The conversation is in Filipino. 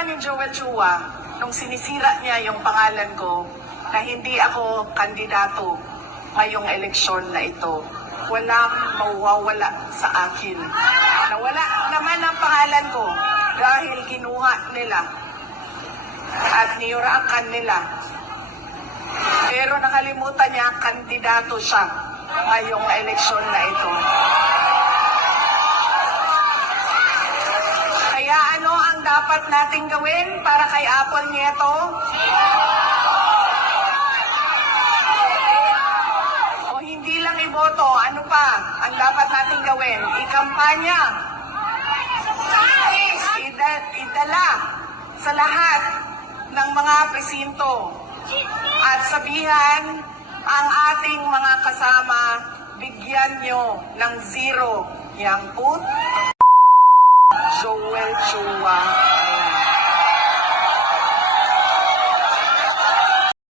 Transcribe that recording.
naman ni Joel Chua, nung sinisira niya yung pangalan ko, na hindi ako kandidato ngayong eleksyon na ito. Walang mawawala sa akin. Nawala naman ang pangalan ko dahil kinuha nila at niyurakan nila. Pero nakalimutan niya, kandidato siya ngayong eleksyon na ito. Kaya ano ang dapat nating gawin para kay Apple Nieto? O hindi lang iboto, ano pa ang dapat nating gawin? Ikampanya. Idala sa lahat ng mga presinto at sabihan ang ating mga kasama, bigyan nyo ng 0 yang put Joel Chua.